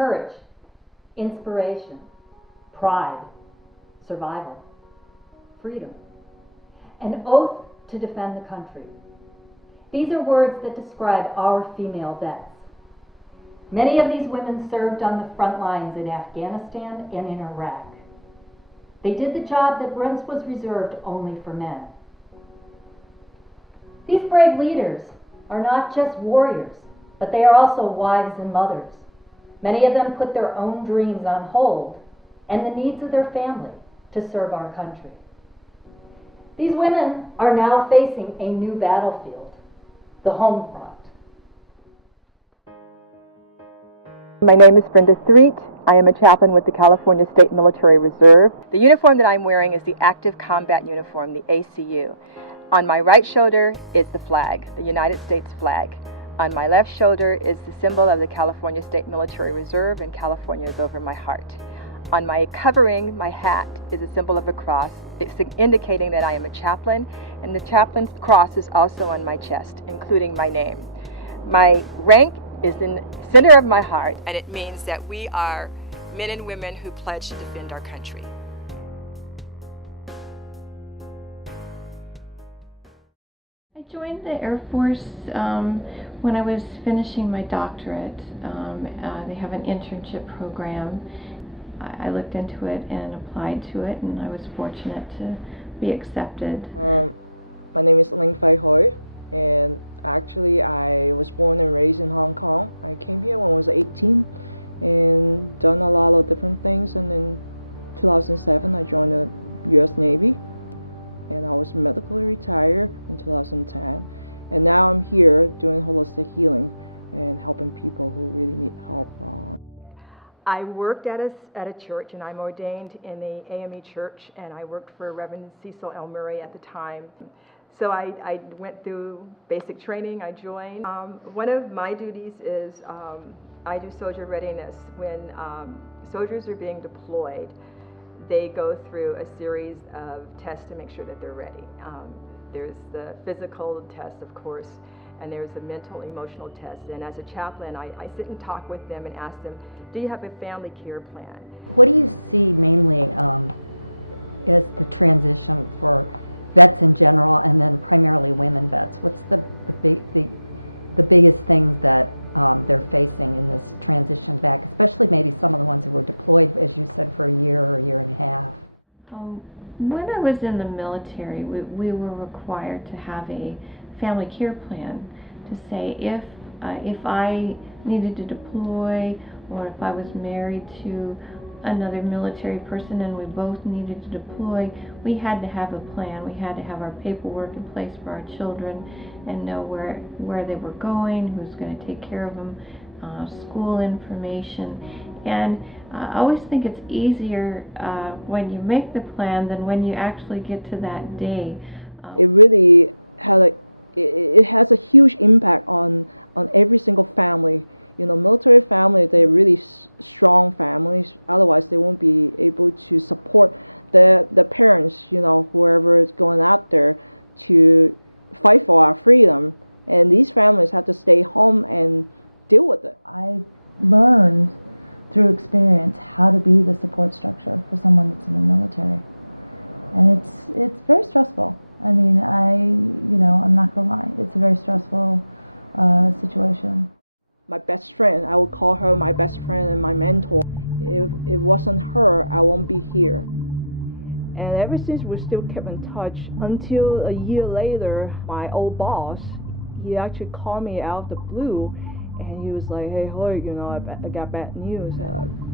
courage, inspiration, pride, survival, freedom, an oath to defend the country. These are words that describe our female vets. Many of these women served on the front lines in Afghanistan and in Iraq. They did the job that once was reserved only for men. These brave leaders are not just warriors, but they are also wives and mothers. Many of them put their own dreams on hold and the needs of their family to serve our country. These women are now facing a new battlefield, the home front. My name is Brenda Threet. I am a chaplain with the California State Military Reserve. The uniform that I'm wearing is the Active Combat Uniform, the ACU. On my right shoulder is the flag, the United States flag. On my left shoulder is the symbol of the California State Military Reserve, and California is over my heart. On my covering, my hat, is a symbol of a cross, indicating that I am a chaplain, and the chaplain's cross is also on my chest, including my name. My rank is in the center of my heart, and it means that we are men and women who pledge to defend our country. I joined the Air Force when I was finishing my doctorate. They have an internship program. I looked into it and applied to it, and I was fortunate to be accepted. My name is Ling Fei Hui, and actually I was born and raised in Hong Kong. I came here when I was 18 and done a lot of different things, and in 2007 I joined the US Navy, and I was medically retired in 2010, and now I'm here doing holistic healing and helping people who really need help. I worked at a church, and I'm ordained in the AME church, and I worked for Reverend Cecil L. Murray at the time. So I went through basic training. I joined. One of my duties is I do soldier readiness. When soldiers are being deployed, they go through a series of tests to make sure that they're ready. There's the physical test, of course, and there's the mental, emotional test. And as a chaplain, I sit and talk with them and ask them, do you have a family care plan? What do you see mainly as the transition for vets in general, and then primarily women vets? What's the biggest things that they're facing in this transition back, especially maybe some of the ones who were deployed, as you said, for a year or a year and a half? When I was in the military, we were required to have a family care plan to say if I needed to deploy, or if I was married to another military person and we both needed to deploy, we had to have a plan. We had to have our paperwork in place for our children and know where they were going, who's going to take care of them, school information. And I always think it's easier when you make the plan than when you actually get to that day. It really had it has a huge impact on every single family. You know, military families, they're really strong families. Otherwise, they won't be able to support the parents, you know, whoever is going out there to fight for our freedom. And these families have to stay home and deal with it. I learned through experience how to be the support structure for someone that's in the military. And it's very stressful. I mean, I'm not gonna lie, it's a very stressful situation. My best friend, I would call her my best friend and my mentor. If it wasn't her, I won't be here. And ever since, we still kept in touch until a year later, my old boss, he actually called me out of the blue, and he was like, hey, Hoy, you know, I got bad news.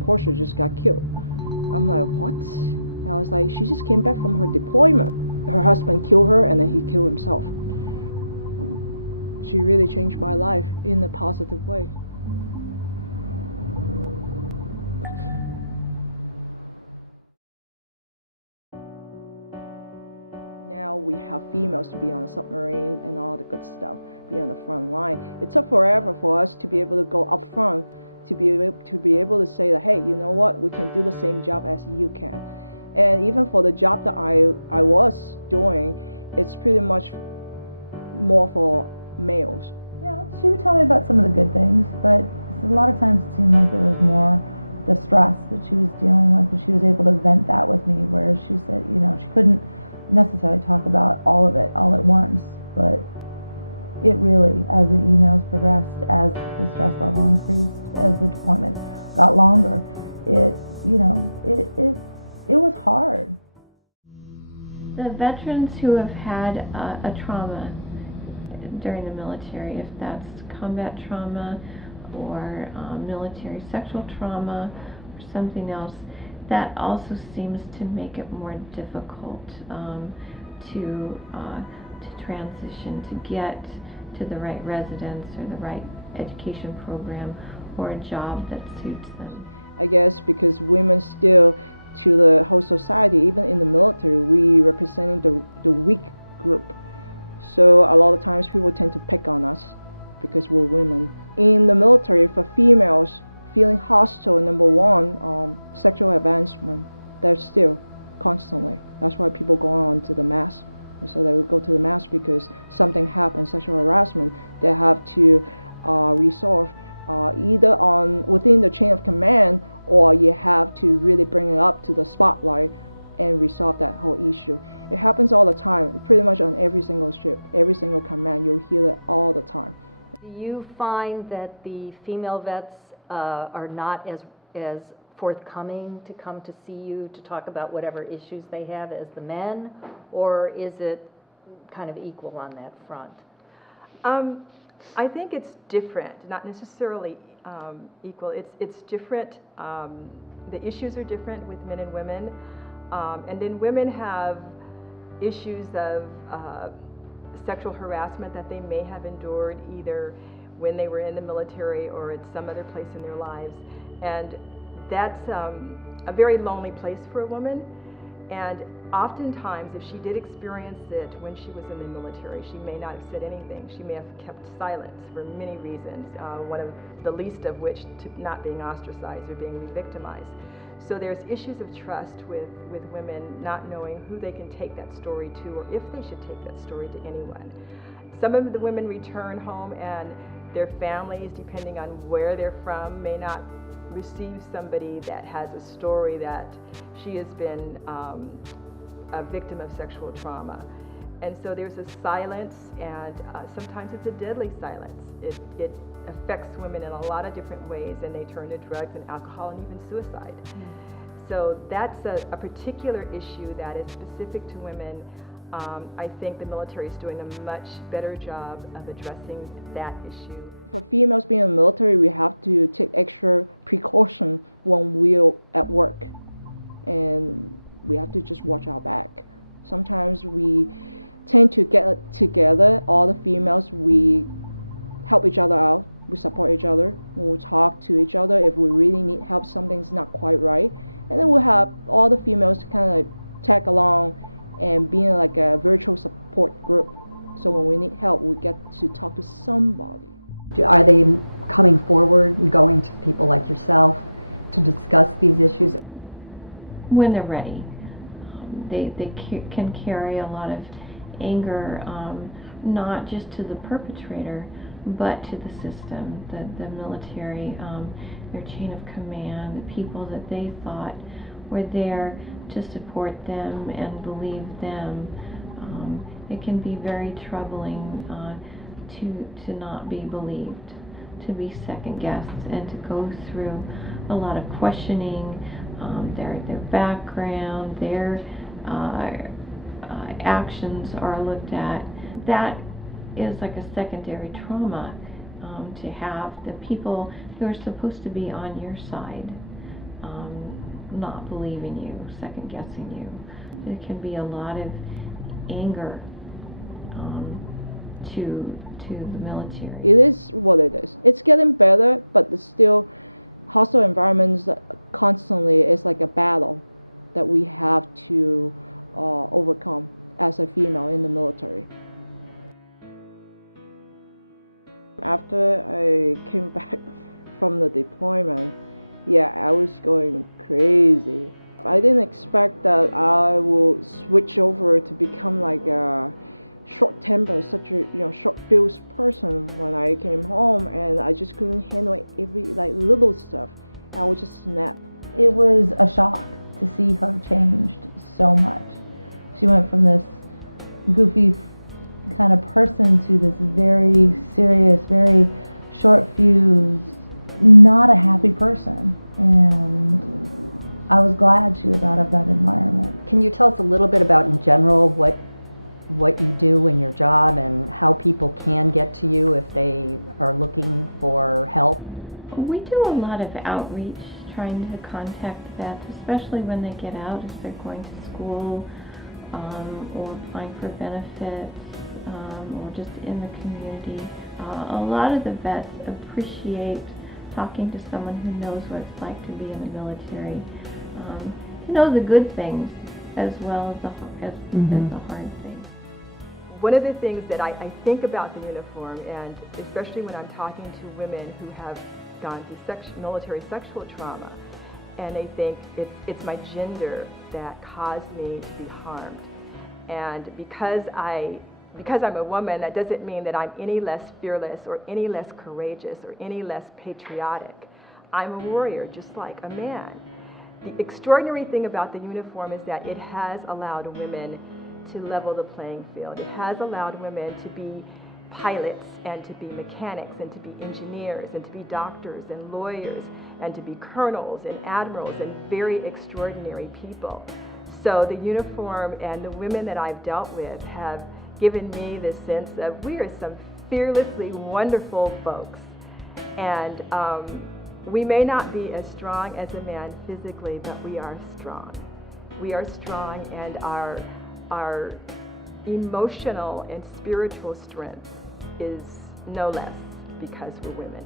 Portia just got killed. I'm like, what? And I was like, she just came back from her deployment. Her husband killed her, and then he killed himself. She really changed my life in a positive way. Now we have females to be on a submarine and all the good stuff, be on the front line. It took forever for us to be able to go up front, to be able to say that, hey, you know what, we can do the same job as you can. And even for the job that I was doing, it's pretty much more for males. Yeah, she would tell me about some of the good things, but a lot of times it seemed like it was more the stress that she was dealing with, and she was able to vent that with me, where she said, she couldn't necessarily talk about all of it all at once, but it really, as the emails progressed, as the stress level increased, as the deployment got longer, it was hard. The veterans who have had a trauma during the military, if that's combat trauma or military sexual trauma or something else, that also seems to make it more difficult to transition, to get to the right residence or the right education program or a job that suits them. I guess because women still, to the whole society, even in the military, we representing the weak group. So a lot of times people tend to pick on us because we're women. In the military, for females, feeling hostile, number one, sexual advancement, that's still constantly. That's why people go on to the mass. So they will go to the mass because something happened, sexual harassment, they have to resolve either within the chain of command, or you have to really bring it up to the spotlight and resolve that whole issue. It happens all the time, pretty much on every single ship, every single command, you'll hear it all the time. Do you find that the female vets are not as forthcoming to come to see you to talk about whatever issues they have as the men, or is it kind of equal on that front? I think it's different, not necessarily equal. It's different. The issues are different with men and women, and then women have issues of sexual harassment that they may have endured either when they were in the military or at some other place in their lives, and that's a very lonely place for a woman. And oftentimes, if she did experience it when she was in the military, she may not have said anything. She may have kept silence for many reasons, one of the least of which to not being ostracized or being re-victimized. So there's issues of trust with women not knowing who they can take that story to, or if they should take that story to anyone. Some of the women return home and their families, depending on where they're from, may not receive somebody that has a story that she has been a victim of sexual trauma. And so there's a silence, and sometimes it's a deadly silence. It affects women in a lot of different ways, and they turn to drugs and alcohol and even suicide. So that's a particular issue that is specific to women. I think the military is doing a much better job of addressing that issue. For females being in the military, we have to take extra precaution when we're at work, and we have to just watch our back. Sometimes we tend to get together, all the females, we help each other out, we support each other, we'll talk to each other if we really need help, something's not quite right, and then we'll have all the females kind of tag along and being like a virtual support group. So when we need help, we get to talk to somebody. Are they coming forward and going to people like yourself to discuss these issues? When they're ready. They can carry a lot of anger, not just to the perpetrator, but to the system, the military, their chain of command, the people that they thought were there to support them and believe them. It can be very troubling to not be believed, to be second guessed, and to go through a lot of questioning, their background, their actions are looked at. That is like a secondary trauma, to have the people who are supposed to be on your side not believing you, second guessing you. There can be a lot of anger to the military. It is what it is. It's getting better, but it's still hostile environments constantly. It's like a battle that we have to overcome as a female in the military. After I came back from the deployment, yeah, I was going crazy. I didn't expect that I would switch over to become like a short-tempered, such a short-fused person when I came home, and I just couldn't handle every little stuff. And I would just snap. It was a shock to see her changed so much. She went from this goofy kind of person to this very serious, very short-fused, not a happy person. And I was glad she was out of that environment. Can you tell us a little bit about, in general, what you do in your job and how people can get to you if they are looking for help? We do a lot of outreach, trying to contact vets, especially when they get out, if they're going to school or applying for benefits or just in the community. A lot of the vets appreciate talking to someone who knows what it's like to be in the military, know the good things as well as the hard things. One of the things that I think about the uniform, and especially when I'm talking to women who have gone through military sexual trauma, and they think it's my gender that caused me to be harmed. And because I'm a woman, that doesn't mean that I'm any less fearless or any less courageous or any less patriotic. I'm a warrior just like a man. The extraordinary thing about the uniform is that it has allowed women to level the playing field. It has allowed women to be pilots and to be mechanics and to be engineers and to be doctors and lawyers and to be colonels and admirals and very extraordinary people. So the uniform and the women that I've dealt with have given me this sense of we are some fearlessly wonderful folks. And we may not be as strong as a man physically, but we are strong. We are strong, and our emotional and spiritual strength is no less because we're women.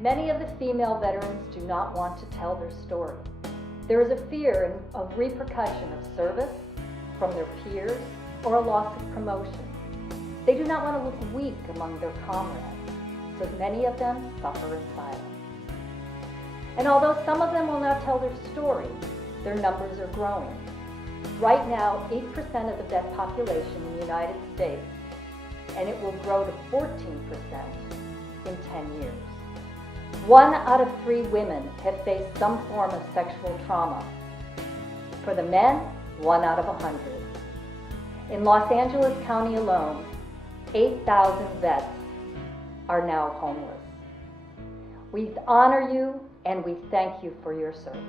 Many of the female veterans do not want to tell their story. There is a fear of repercussion of service from their peers or a loss of promotion. They do not want to look weak among their comrades, so many of them suffer in silence. And although some of them will not tell their story, their numbers are growing. Right now, 8% of the vet population in the United States, and it will grow to 14% in 10 years. 1 out of 3 women have faced some form of sexual trauma. For the men, 1 out of 100. In Los Angeles County alone, 8,000 vets are now homeless. We honor you and we thank you for your service.